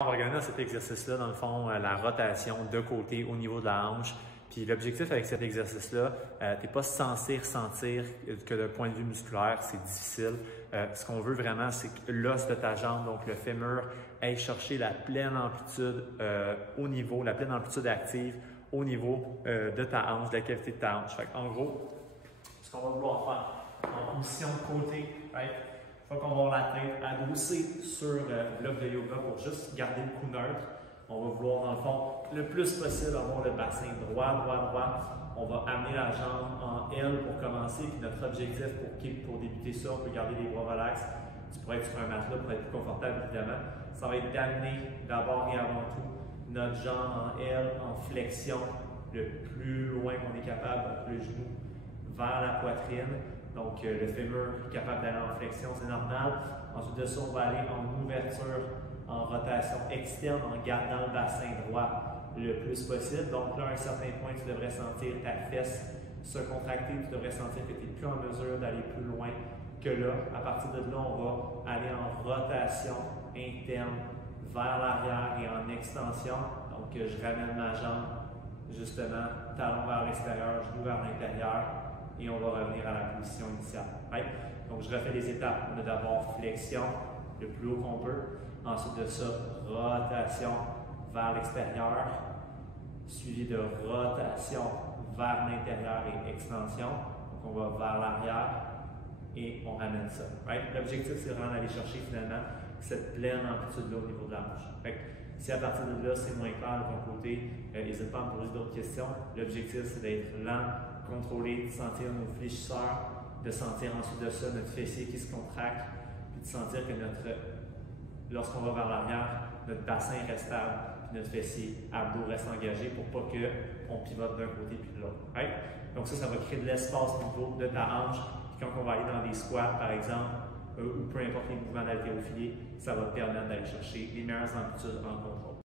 On va regarder dans cet exercice-là, dans le fond, la rotation de côté au niveau de la hanche. Puis l'objectif avec cet exercice-là, tu n'es pas censé ressentir que d'un point de vue musculaire, c'est difficile. Ce qu'on veut vraiment, c'est que l'os de ta jambe, donc le fémur, aille chercher la pleine amplitude au niveau, la pleine amplitude active au niveau de ta hanche, de la cavité de ta hanche. Fait en gros, ce qu'on va vouloir faire en position de côté, right? Une fois qu'on va avoir la tête adossée sur le bloc de yoga pour juste garder le coup neutre, on va vouloir, dans le fond, le plus possible avoir le bassin droit, droit, droit. On va amener la jambe en L pour commencer. Puis notre objectif pour débuter ça, on peut garder les bras relax. Tu pourrais être sur un matelas pour être plus confortable, évidemment. Ça va être d'amener d'abord et avant tout notre jambe en L, en flexion, le plus loin qu'on est capable, donc le genou vers la poitrine. Donc, le fémur est capable d'aller en flexion, c'est normal. Ensuite de ça, on va aller en ouverture, en rotation externe, en gardant le bassin droit le plus possible. Donc là, à un certain point, tu devrais sentir ta fesse se contracter, tu devrais sentir que tu n'es plus en mesure d'aller plus loin que là. À partir de là, on va aller en rotation interne vers l'arrière et en extension. Donc, je ramène ma jambe, justement, talon vers l'extérieur, genou vers l'intérieur. Et on va revenir à la position initiale. Right? Donc, je refais les étapes. On a d'abord flexion, le plus haut qu'on peut. Ensuite de ça, rotation vers l'extérieur, suivi de rotation vers l'intérieur et extension. Donc, on va vers l'arrière et on ramène ça. Right? L'objectif, c'est vraiment d'aller chercher finalement cette pleine amplitude-là au niveau de la hanche. Si à partir de là, c'est moins clair de ton côté, n'hésite pas à me poser d'autres questions. L'objectif, c'est d'être lent, contrôler, de sentir nos fléchisseurs, de sentir ensuite de ça notre fessier qui se contracte, puis de sentir que lorsqu'on va vers l'arrière, notre bassin reste stable, puis notre fessier abdos reste engagé pour pas qu'on pivote d'un côté puis de l'autre. Right? Donc ça va créer de l'espace au niveau de ta hanche. Puis quand on va aller dans des squats, par exemple, ou peu importe les mouvements d'haltérophilie, ça va te permettre d'aller chercher les meilleures amplitudes en contrôle.